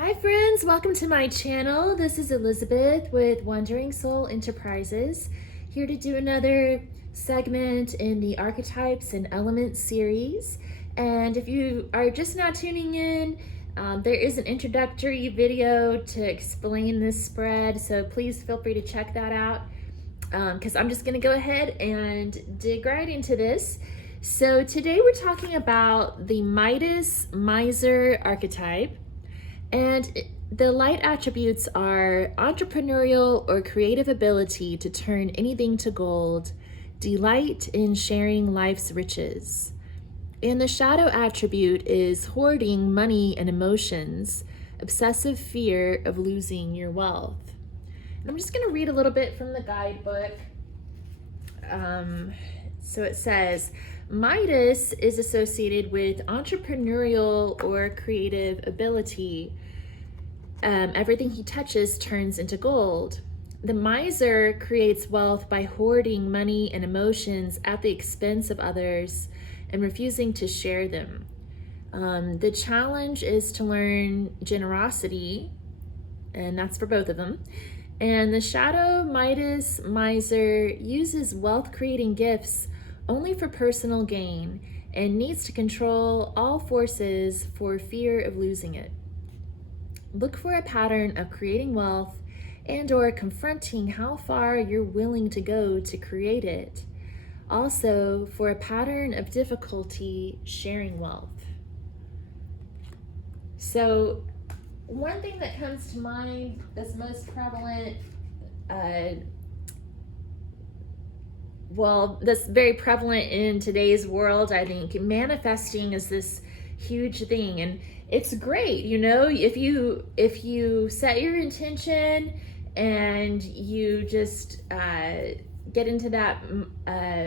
Hi friends, welcome to my channel. This is Elizabeth with Wandering Soul Enterprises, here to do another segment in the Archetypes and Elements Series. And if you are just now tuning in, there is an introductory video to explain this spread, so please feel free to check that out, because I'm just going to go ahead and dig right into this. So today we're talking about the Midas Miser archetype. And the light attributes are entrepreneurial or creative ability to turn anything to gold, delight in sharing life's riches. And the shadow attribute is hoarding money and emotions, obsessive fear of losing your wealth. And I'm just going to read a little bit from the guidebook. So it says, Midas is associated with entrepreneurial or creative ability. Everything he touches turns into gold. The miser creates wealth by hoarding money and emotions at the expense of others and refusing to share them. The challenge is to learn generosity, and that's for both of them. And the shadow Midas miser uses wealth-creating gifts only for personal gain and needs to control all forces for fear of losing it. Look for a pattern of creating wealth and/or confronting how far you're willing to go to create it. Also, for a pattern of difficulty sharing wealth. So, one thing that comes to mind that's most prevalent, that's very prevalent in today's world, I think, manifesting is this huge thing. And it's great, you know, if you set your intention and you just get into that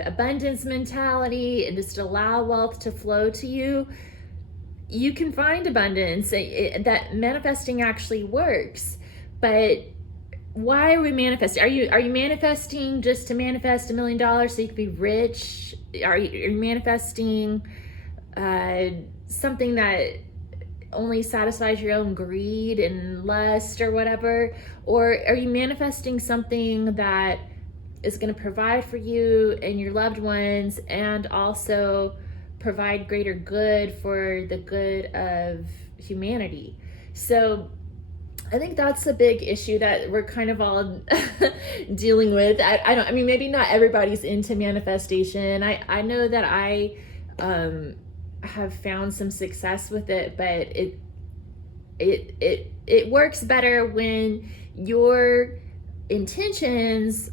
abundance mentality and just allow wealth to flow to you, you can find abundance. That manifesting actually works. But why are we manifesting? Are you manifesting just to manifest $1 million so you can be rich? Are you manifesting something that only satisfies your own greed and lust or whatever? Or are you manifesting something that is going to provide for you and your loved ones and also provide greater good for the good of humanity? So I think that's a big issue that we're kind of all dealing with. I mean, maybe not everybody's into manifestation. I know that I have found some success with it, but it works better when your intentions,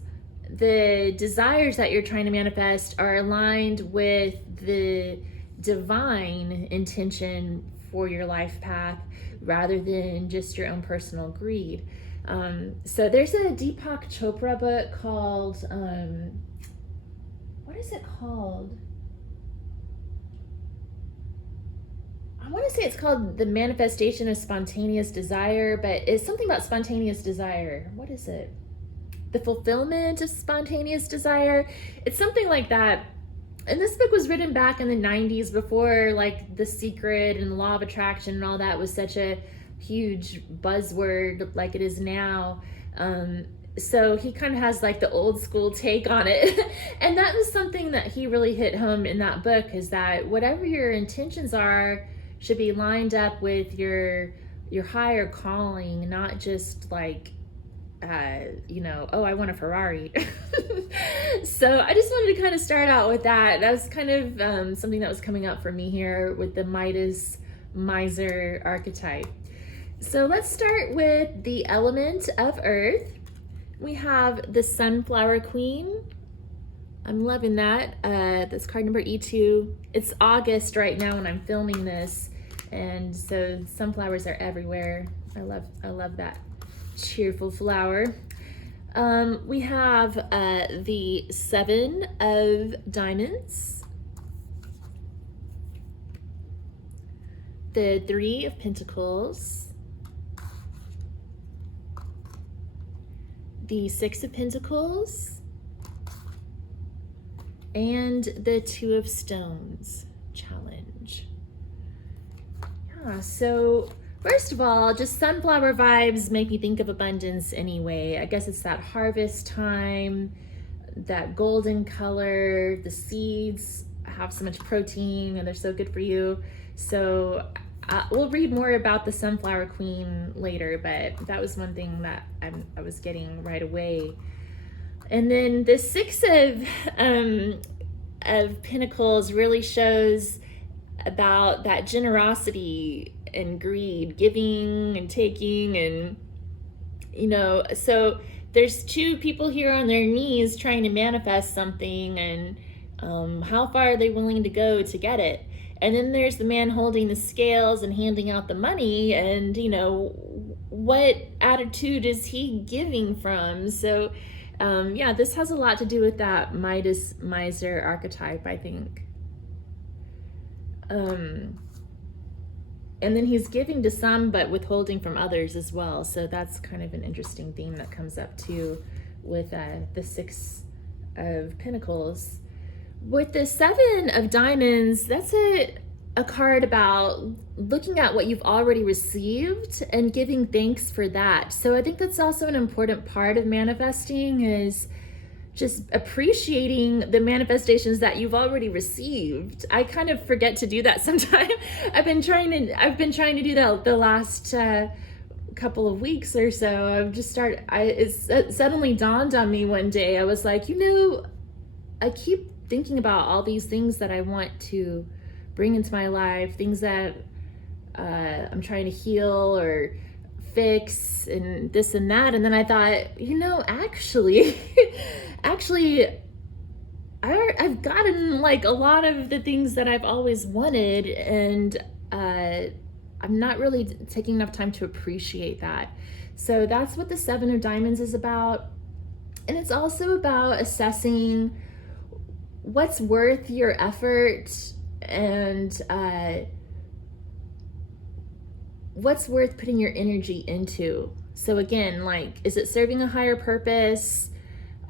the desires that you're trying to manifest, are aligned with the divine intention for your life path rather than just your own personal greed. So there's a Deepak Chopra book called, what is it called? I want to say it's called The Manifestation of Spontaneous Desire, but it's something about spontaneous desire. What is it? The Fulfillment of Spontaneous Desire. It's something like that. And this book was written back in the 90s before like The Secret and the Law of Attraction and all that was such a huge buzzword like it is now. So he kind of has like the old school take on it. And that was something that he really hit home in that book, is that whatever your intentions are should be lined up with your higher calling, not just like oh, I want a Ferrari. So I just wanted to kind of start out with that. That was kind of something that was coming up for me here with the Midas Miser archetype. So let's start with the element of earth. We have the Sunflower Queen. I'm loving that. That's card number E2. It's August right now when I'm filming this, and so sunflowers are everywhere. I love that cheerful flower. We have the Seven of Diamonds, the Three of Pentacles, the Six of Pentacles, and the Two of Stones challenge. Yeah, so First of all, just sunflower vibes make me think of abundance anyway. I guess it's that harvest time, that golden color, the seeds have so much protein and they're so good for you. So we'll read more about the Sunflower Queen later, but that was one thing that I was getting right away. And then the Six of Pentacles really shows about that generosity and greed, giving and taking, and so there's two people here on their knees trying to manifest something, and how far are they willing to go to get it? And then there's the man holding the scales and handing out the money, and what attitude is he giving from? So yeah, this has a lot to do with that Midas miser archetype, I think. And then he's giving to some but withholding from others as well. So that's kind of an interesting theme that comes up too with the Six of Pentacles. With the Seven of Diamonds, that's a card about looking at what you've already received and giving thanks for that. So I think that's also an important part of manifesting, is just appreciating the manifestations that you've already received. I kind of forget to do that sometimes. I've been trying to do that the last couple of weeks or so. It suddenly dawned on me one day. I was like, I keep thinking about all these things that I want to bring into my life, things that I'm trying to heal or fix and this and that. And then I thought, actually, I've gotten like a lot of the things that I've always wanted, and I'm not really taking enough time to appreciate that. So that's what the Seven of Diamonds is about. And it's also about assessing what's worth your effort and what's worth putting your energy into. So again, like, is it serving a higher purpose?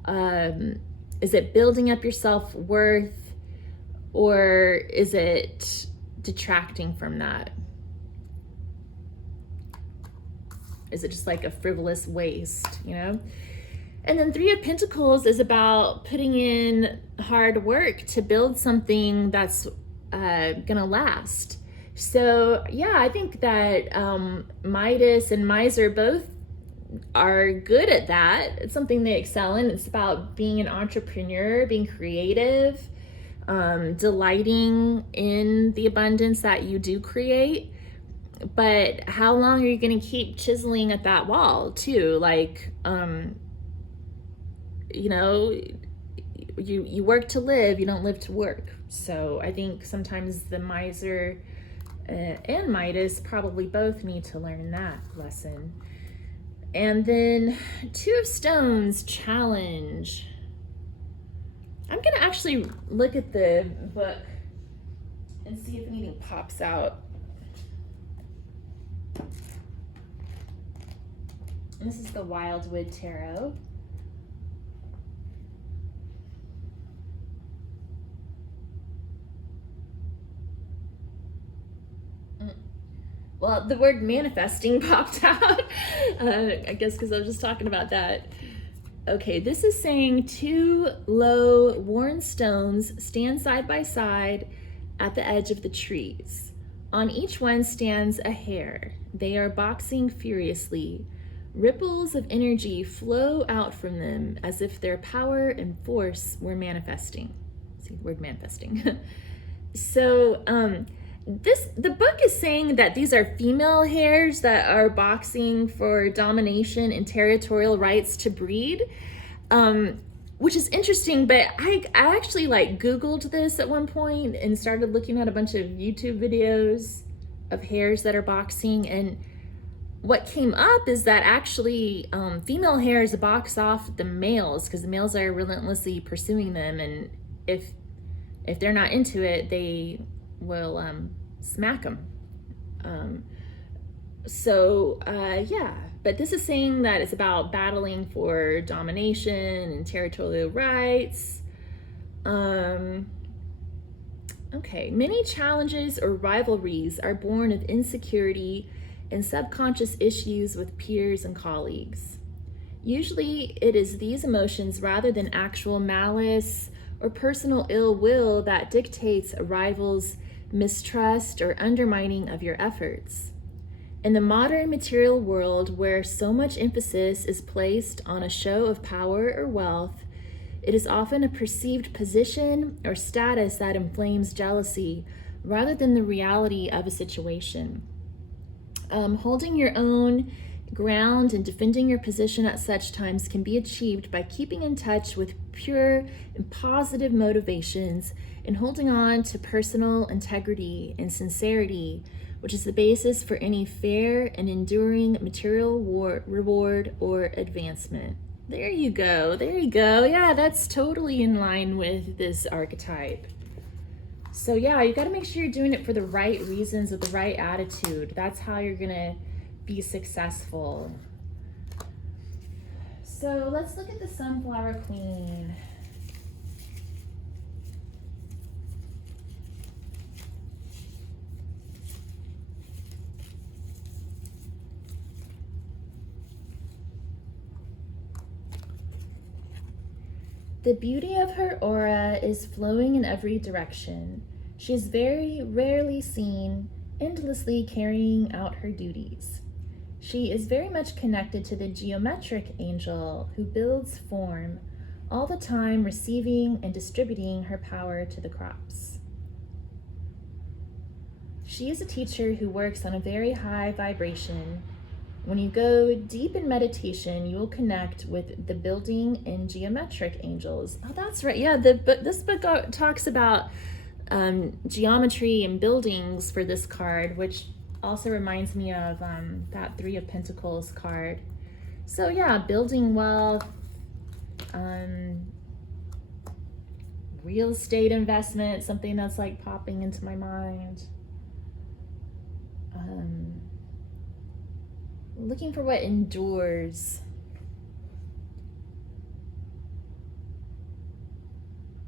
Is it building up your self-worth, or is it detracting from that? Is it just like a frivolous waste, And then Three of Pentacles is about putting in hard work to build something that's gonna last. So yeah, I think that Midas and Miser both are good at that. It's something they excel in. It's about being an entrepreneur, being creative, delighting in the abundance that you do create. But how long are you going to keep chiseling at that wall too? Like, you work to live, you don't live to work. So I think sometimes the Miser and Midas probably both need to learn that lesson. And then Two of Stones, challenge. I'm gonna actually look at the book and see if anything pops out. This is the Wildwood Tarot. Well, the word manifesting popped out. I guess because I was just talking about that. Okay, this is saying two low worn stones stand side by side at the edge of the trees. On each one stands a hare. They are boxing furiously. Ripples of energy flow out from them as if their power and force were manifesting. See the word manifesting. So, the book is saying that these are female hares that are boxing for domination and territorial rights to breed, which is interesting. But I actually Googled this at one point and started looking at a bunch of YouTube videos of hares that are boxing, and what came up is that actually female hares box off the males because the males are relentlessly pursuing them, and if they're not into it, they will smack them. Yeah, but this is saying that it's about battling for domination and territorial rights. Okay, many challenges or rivalries are born of insecurity and subconscious issues with peers and colleagues. Usually, it is these emotions rather than actual malice or personal ill will that dictates a rival's mistrust or undermining of your efforts. In the modern material world, where so much emphasis is placed on a show of power or wealth, it is often a perceived position or status that inflames jealousy rather than the reality of a situation. Holding your own ground and defending your position at such times can be achieved by keeping in touch with pure and positive motivations and holding on to personal integrity and sincerity, which is the basis for any fair and enduring material reward or advancement. There you go. There you go. Yeah, that's totally in line with this archetype. So yeah, you got to make sure you're doing it for the right reasons with the right attitude. That's how you're going to be successful. So let's look at the Sunflower Queen. The beauty of her aura is flowing in every direction. She is very rarely seen, endlessly carrying out her duties. She is very much connected to the geometric angel who builds form, all the time receiving and distributing her power to the crops. She is a teacher who works on a very high vibration. When you go deep in meditation, you will connect with the building and geometric angels. Oh, that's right. Yeah, this book talks about geometry and buildings for this card, which also reminds me of that Three of Pentacles card. So yeah, building wealth, real estate investment, something that's like popping into my mind. Looking for what endures.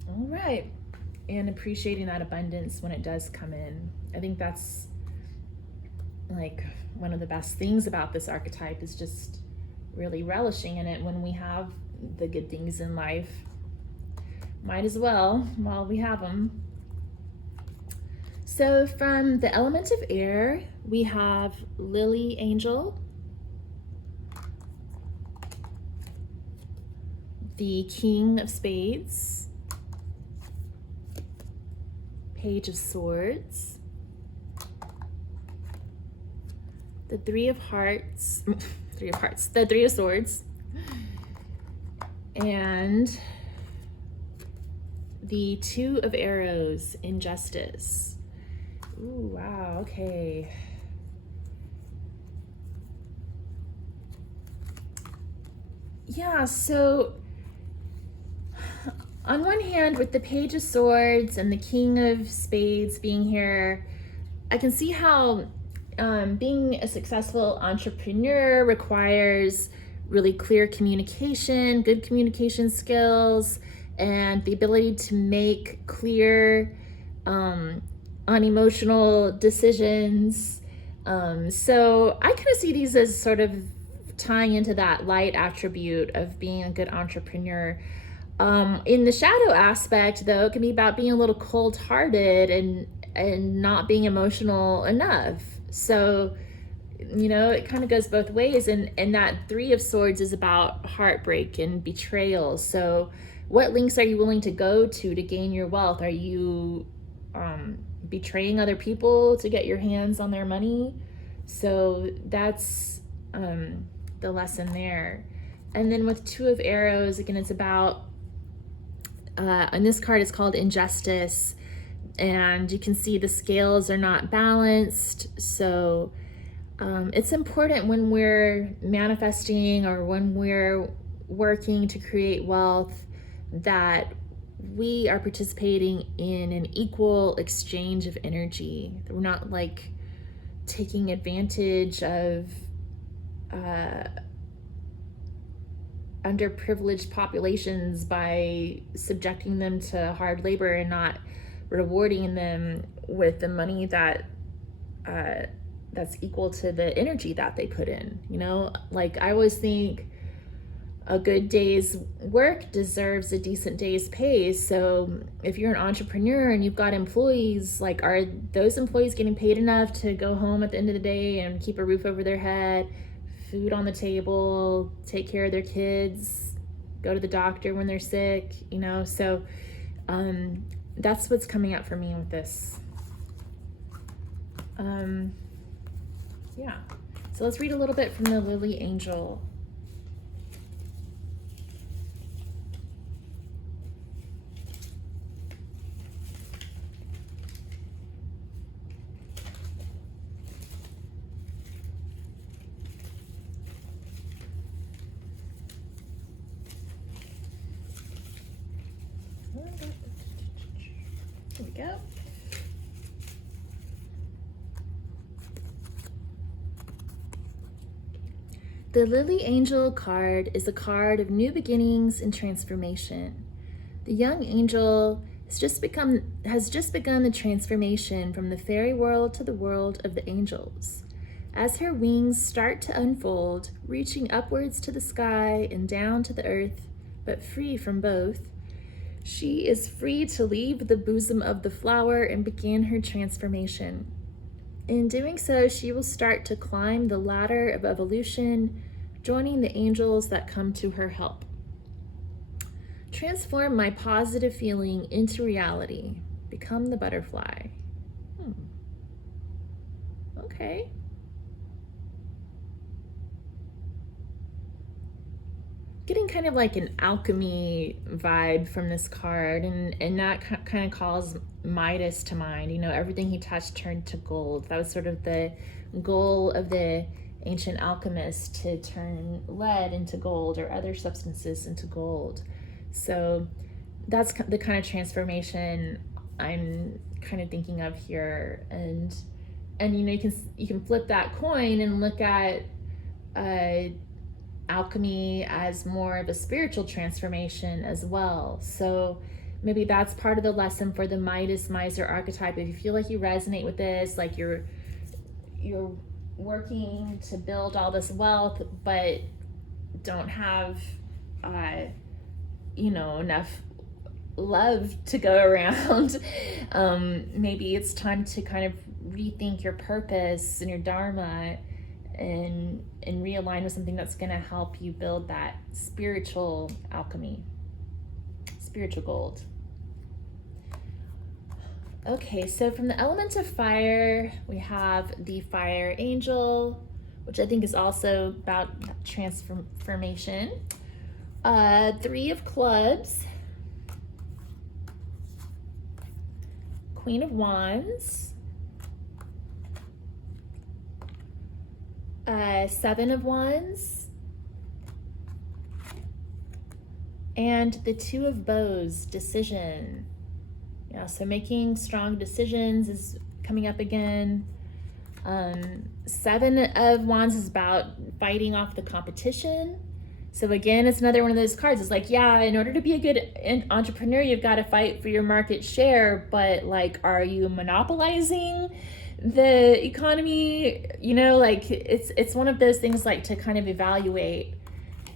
All right. And appreciating that abundance when it does come in. I think that's like one of the best things about this archetype is just really relishing in it when we have the good things in life. Might as well while we have them. So from the element of air, we have Lily Angel, the King of Spades, Page of Swords, the Three of Hearts, the Three of Swords, and the Two of Arrows, Injustice. Ooh, wow, okay. Yeah, so on one hand, with the Page of Swords and the King of Spades being here, I can see how being a successful entrepreneur requires really clear communication, good communication skills, and the ability to make clear, unemotional decisions. So I kind of see these as sort of tying into that light attribute of being a good entrepreneur. In the shadow aspect, though, it can be about being a little cold-hearted and not being emotional enough. So, you know, it kind of goes both ways. And that Three of Swords is about heartbreak and betrayal. So what lengths are you willing to go to gain your wealth? Are you betraying other people to get your hands on their money? So that's the lesson there. And then with Two of Arrows, again, it's about and this card is called Injustice, and you can see the scales are not balanced. So it's important when we're manifesting or when we're working to create wealth that we are participating in an equal exchange of energy. We're not like taking advantage of underprivileged populations by subjecting them to hard labor and not rewarding them with the money that that's equal to the energy that they put in. You know, like I always think a good day's work deserves a decent day's pay. So if you're an entrepreneur and you've got employees, like, are those employees getting paid enough to go home at the end of the day and keep a roof over their head, food on the table, take care of their kids, go to the doctor when they're sick, you know? So that's what's coming up for me with this. Yeah. So let's read a little bit from the Lily Angel. Here we go. The Lily Angel card is a card of new beginnings and transformation. The young angel has just begun the transformation from the fairy world to the world of the angels. As her wings start to unfold, reaching upwards to the sky and down to the earth, but free from both, she is free to leave the bosom of the flower and begin her transformation. In doing so, she will start to climb the ladder of evolution, joining the angels that come to her help. Transform my positive feeling into reality. Become the butterfly. Okay. Getting kind of like an alchemy vibe from this card, and that kind of calls Midas to mind. You know, everything he touched turned to gold. That was sort of the goal of the ancient alchemists, to turn lead into gold or other substances into gold. So that's the kind of transformation I'm kind of thinking of here. And you know, you can flip that coin and look at alchemy as more of a spiritual transformation as well. So maybe that's part of the lesson for the Midas Miser archetype. If you feel like you resonate with this, like you're working to build all this wealth but don't have you know, enough love to go around, maybe it's time to kind of rethink your purpose and your dharma and realign with something that's going to help you build that spiritual alchemy, spiritual gold. Okay, so from the element of fire, we have the Fire Angel, which I think is also about transformation. 3 of Clubs, Queen of Wands, 7 of Wands, and the 2 of Bows, Decision. Yeah, so making strong decisions is coming up again. 7 of Wands is about fighting off the competition. So again, it's another one of those cards. It's like, yeah, in order to be a good entrepreneur, you've got to fight for your market share, but like, are you monopolizing the economy? You know, like it's one of those things like to kind of evaluate.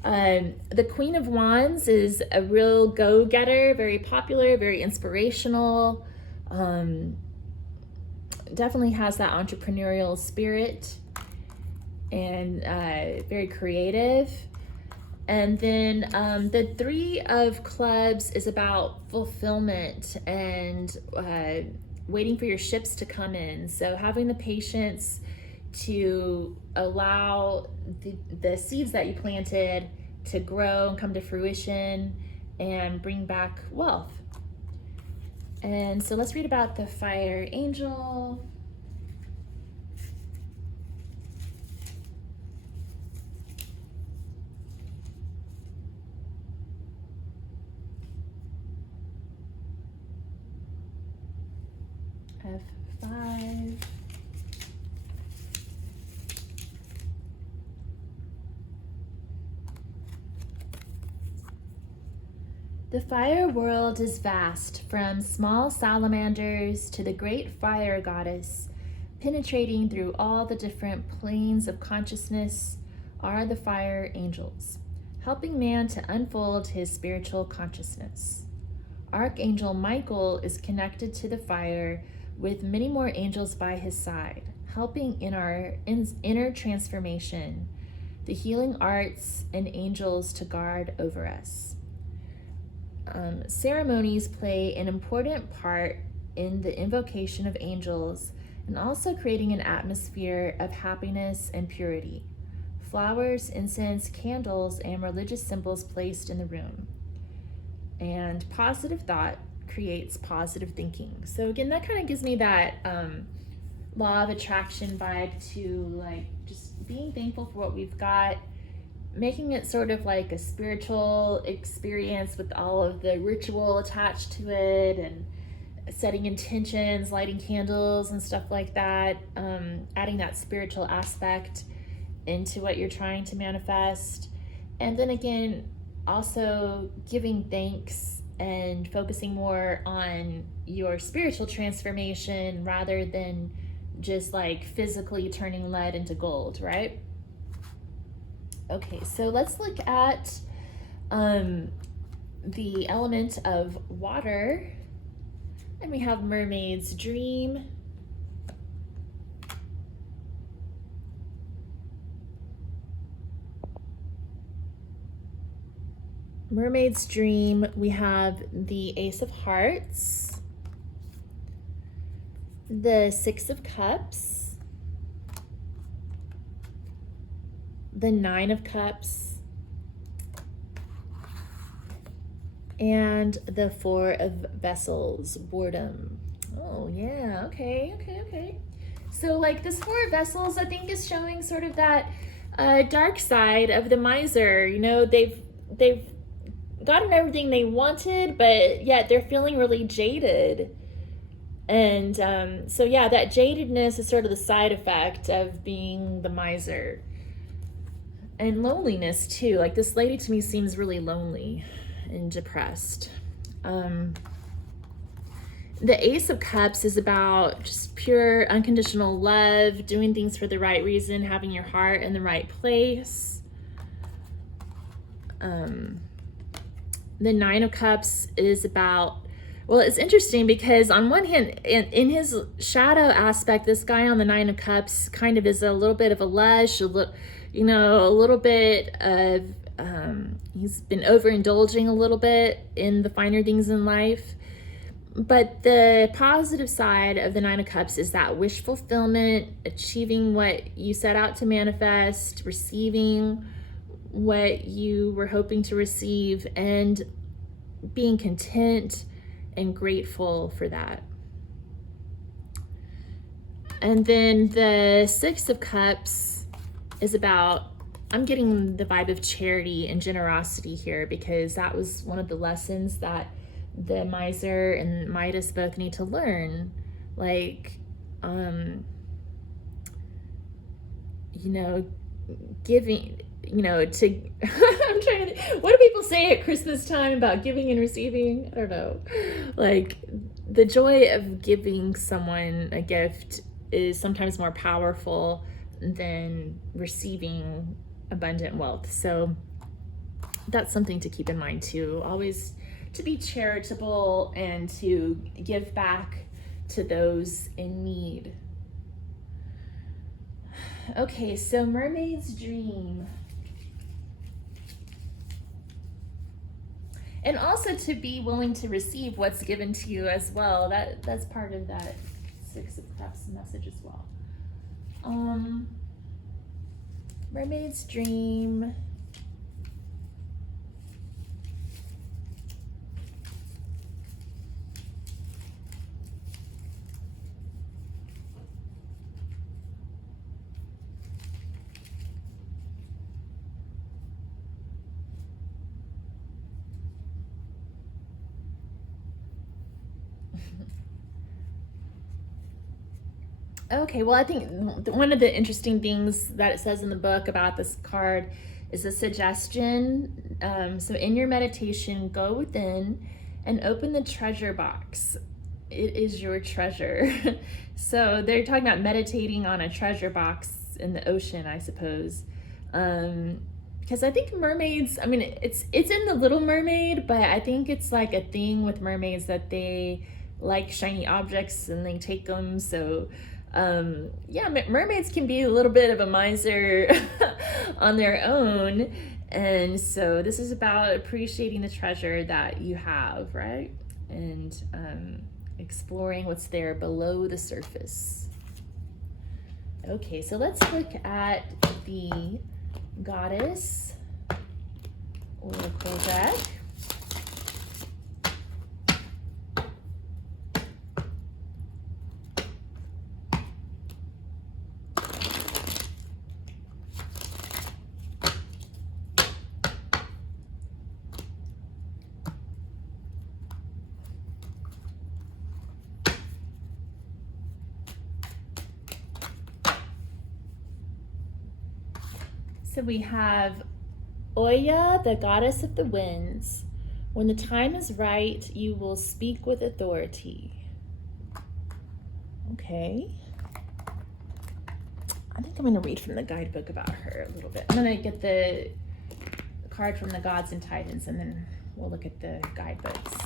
The Queen of Wands is a real go-getter, very popular, very inspirational, definitely has that entrepreneurial spirit, and very creative. And then the 3 of Clubs is about fulfillment and waiting for your ships to come in. So having the patience to allow the seeds that you planted to grow and come to fruition and bring back wealth. And so let's read about the Fire Angel. F5. The fire world is vast, from small salamanders to the great fire goddess, Penetrating through all the different planes of consciousness are the fire angels, helping man to unfold his spiritual consciousness. Archangel Michael is connected to the fire with many more angels by his side, helping in our inner transformation, the healing arts, and angels to guard over us. Ceremonies play an important part in the invocation of angels and also creating an atmosphere of happiness and purity. Flowers, incense, candles, and religious symbols placed in the room. And positive thought creates positive thinking. So again, that kind of gives me that law of attraction vibe to like just being thankful for what we've got, making it sort of like a spiritual experience with all of the ritual attached to it, and setting intentions, lighting candles and stuff like that, adding that spiritual aspect into what you're trying to manifest. And then again, also giving thanks and focusing more on your spiritual transformation rather than just like physically turning lead into gold, right? Okay, so let's look at the element of water. And we have Mermaid's Dream. Mermaid's Dream, we have the Ace of Hearts, the Six of Cups, the Nine of Cups, and the Four of Vessels, Boredom. Oh yeah, okay. So like this Four of Vessels, I think is showing sort of that dark side of the miser. You know, they've gotten everything they wanted, but yet they're feeling really jaded. And so yeah, that jadedness is sort of the side effect of being the miser. And loneliness too. Like this lady to me seems really lonely and depressed. The Ace of Cups is about just pure unconditional love, doing things for the right reason, having your heart in the right place. The Nine of Cups is about, well, it's interesting because on one hand, in his shadow aspect, this guy on the Nine of Cups kind of is a little bit of a lush, a little bit of, he's been overindulging a little bit in the finer things in life. But the positive side of the Nine of Cups is that wish fulfillment, achieving what you set out to manifest, receiving what you were hoping to receive, and being content and grateful for that. And then the Six of Cups is about, I'm getting the vibe of charity and generosity here, because that was one of the lessons that the miser and Midas both need to learn. Like, giving, to, I'm trying to, what do people say at Christmas time about giving and receiving? I don't know. Like, the joy of giving someone a gift is sometimes more powerful than receiving abundant wealth. So that's something to keep in mind too. Always to be charitable and to give back to those in need. Okay, so Mermaid's Dream. And also to be willing to receive what's given to you as well. That's part of that Six of Cups message as well. Mermaid's Dream. Okay, well, I think one of the interesting things that it says in the book about this card is a suggestion. So in your meditation, go within and open the treasure box it is your treasure. So they're talking about meditating on a treasure box in the ocean, I suppose. Because I think mermaids, I mean, it's in The Little Mermaid, but I think it's like a thing with mermaids that they like shiny objects and they take them. So yeah, mermaids can be a little bit of a miser on their own. And so this is about appreciating the treasure that you have, right? And exploring what's there below the surface. Okay, so let's look at the Goddess Oracle deck. So we have Oya, the goddess of the winds. When the time is right, you will speak with authority. Okay. I think I'm going to read from the guidebook about her a little bit. I'm going to get the card from the Gods and Titans, and then we'll look at the guidebooks.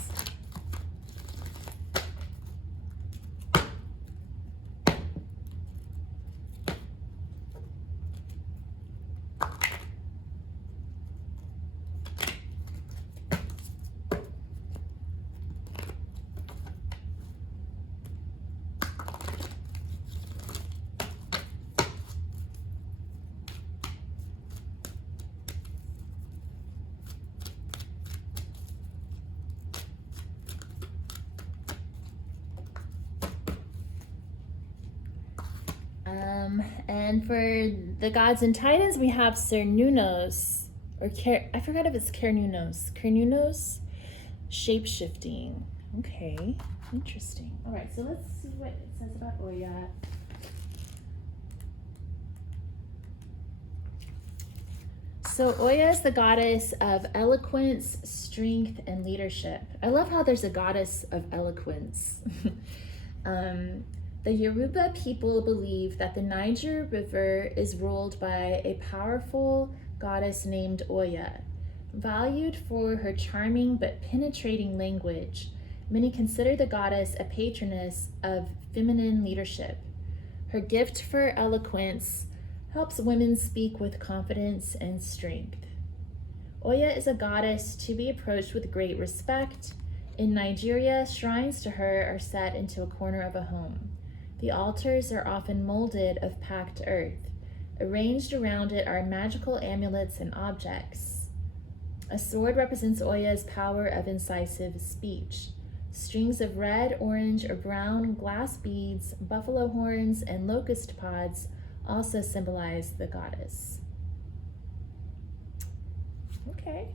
And for the Gods and Titans, we have Cernunnos, or I forgot if it's Cernunnos, shape-shifting. Okay, interesting. All right, so let's see what it says about Oya. So Oya is the goddess of eloquence, strength, and leadership. I love how there's a goddess of eloquence. The Yoruba people believe that the Niger River is ruled by a powerful goddess named Oya. Valued for her charming but penetrating language, many consider the goddess a patroness of feminine leadership. Her gift for eloquence helps women speak with confidence and strength. Oya is a goddess to be approached with great respect. In Nigeria, shrines to her are set into a corner of a home. The altars are often molded of packed earth. Arranged around it are magical amulets and objects. A sword represents Oya's power of incisive speech. Strings of red, orange, or brown glass beads, buffalo horns, and locust pods also symbolize the goddess. Okay.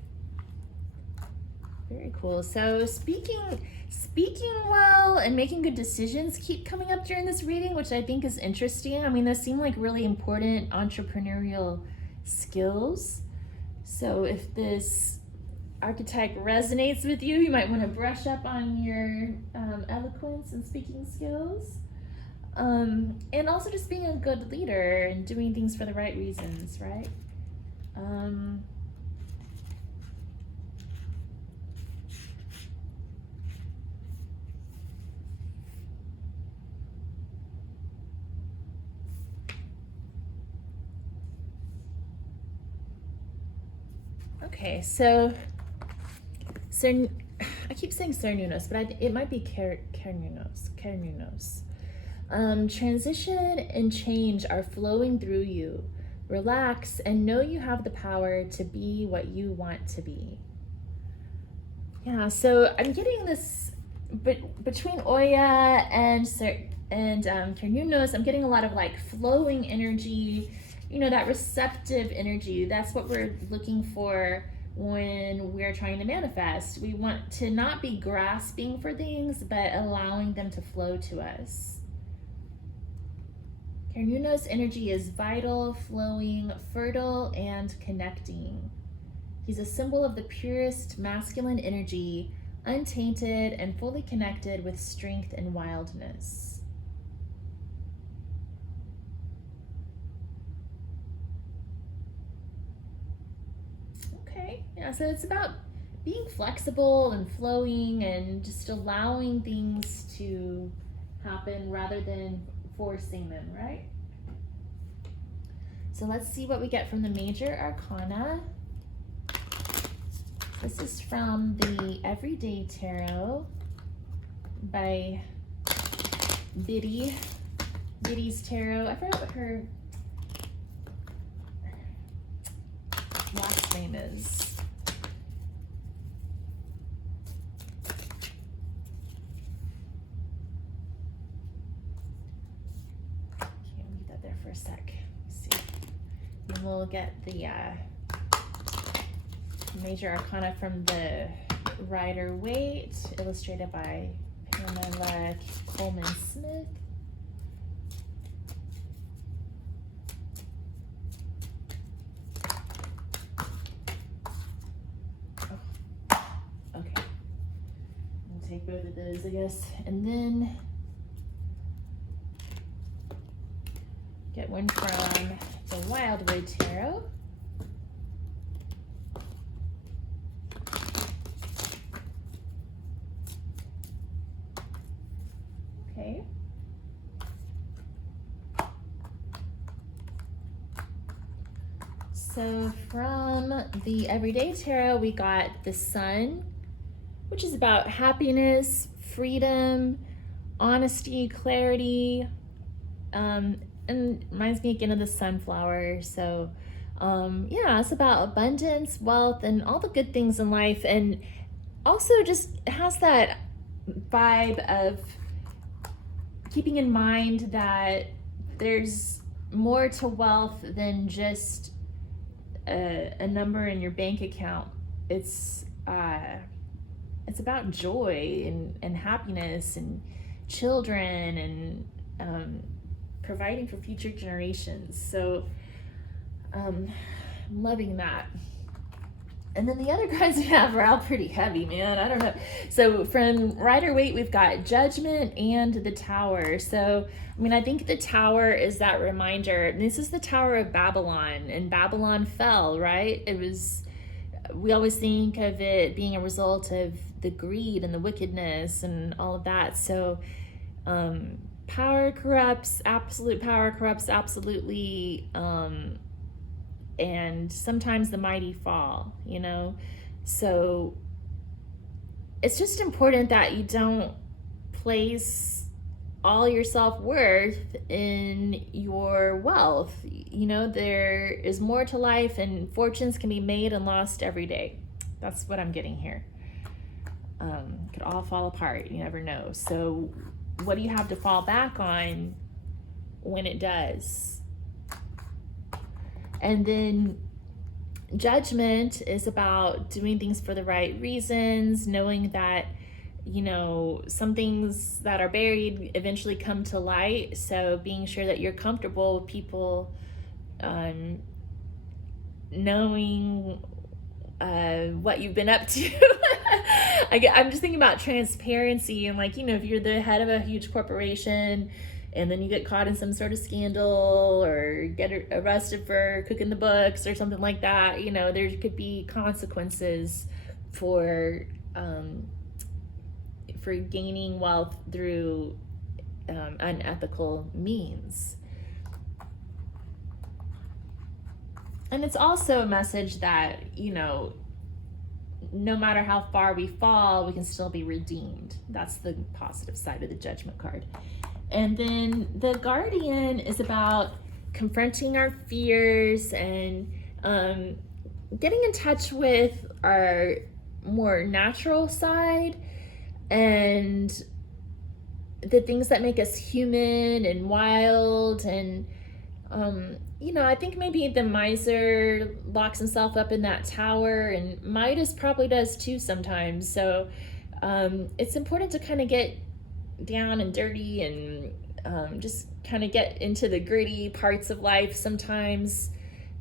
Very cool. So speaking well and making good decisions keep coming up during this reading, which I think is interesting. I mean, those seem like really important entrepreneurial skills. So if this archetype resonates with you, you might want to brush up on your eloquence and speaking skills. And also just being a good leader and doing things for the right reasons, right? Okay, so I keep saying Cernunnos, but it might be Cernunnos. Transition and change are flowing through you. Relax and know you have the power to be what you want to be. Yeah, so I'm getting this, but between Oya and Cernunnos, I'm getting a lot of like flowing energy, you know, that receptive energy. That's what we're looking for when we're trying to manifest. We want to not be grasping for things, but allowing them to flow to us. Cernunnos' energy is vital, flowing, fertile, and connecting. He's a symbol of the purest masculine energy, untainted and fully connected with strength and wildness. Okay, yeah, so it's about being flexible and flowing and just allowing things to happen rather than forcing them, right? So let's see what we get from the Major Arcana. This is from the Everyday Tarot by Biddy's Tarot. I forgot what her last name is. Okay, I'll leave that there for a sec. Let's see. And we'll get the Major Arcana from the Rider Waite, illustrated by Pamela Coleman Smith. Okay, we'll take both of those, I guess, and then get one from the Wildwood Tarot. Okay. So from the Everyday Tarot, we got the Sun, which is about happiness, freedom, honesty, clarity, and reminds me again of the sunflower. So yeah, it's about abundance, wealth, and all the good things in life, and also just has that vibe of keeping in mind that there's more to wealth than just a number in your bank account. It's about joy and happiness and children and providing for future generations. So I'm loving that. And then the other cards we have are all pretty heavy, man. I don't know. So from Rider Waite, we've got Judgment and the Tower. So, I mean, I think the Tower is that reminder. This is the Tower of Babylon, and Babylon fell, right? We always think of it being a result of the greed and the wickedness and all of that. So power corrupts, absolute power corrupts absolutely. And sometimes the mighty fall, you know? So it's just important that you don't place all your self-worth in your wealth. You know, there is more to life, and fortunes can be made and lost every day. That's what I'm getting here. Could all fall apart, you never know. So what do you have to fall back on when it does? And then Judgment is about doing things for the right reasons, knowing that, you know, some things that are buried eventually come to light. So being sure that you're comfortable with people knowing what you've been up to. I'm just thinking about transparency, and like, you know, if you're the head of a huge corporation and then you get caught in some sort of scandal or get arrested for cooking the books or something like that, you know, there could be consequences for gaining wealth through unethical means. And it's also a message that, you know, no matter how far we fall, we can still be redeemed. That's the positive side of the Judgment card. And then the Guardian is about confronting our fears and getting in touch with our more natural side and the things that make us human and wild. And you know, I think maybe the miser locks himself up in that tower, and Midas probably does too sometimes. So it's important to kind of get down and dirty and just kind of get into the gritty parts of life sometimes,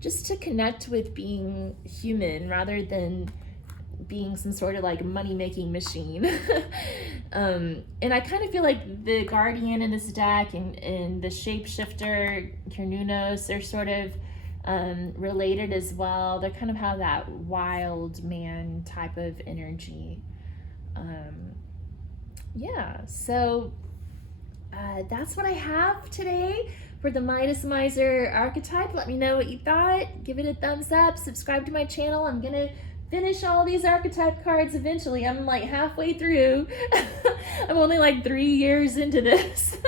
just to connect with being human rather than being some sort of like money-making machine. And I kind of feel like the Guardian in this deck and the Shapeshifter, Cernunnos, they're sort of related as well. They kind of have that wild man type of energy. Yeah, so that's what I have today for the Midas Miser archetype. Let me know what you thought. Give it a thumbs up. Subscribe to my channel. I'm gonna finish all these archetype cards eventually. I'm like halfway through. I'm only like 3 years into this.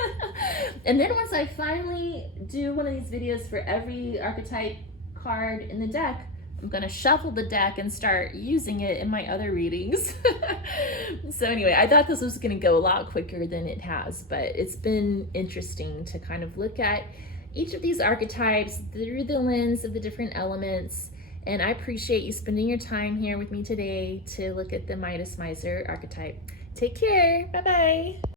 And then once I finally do one of these videos for every archetype card in the deck, I'm gonna shuffle the deck and start using it in my other readings. So anyway, I thought this was gonna go a lot quicker than it has, but it's been interesting to kind of look at each of these archetypes through the lens of the different elements. And I appreciate you spending your time here with me today to look at the Midas Miser archetype. Take care, bye-bye.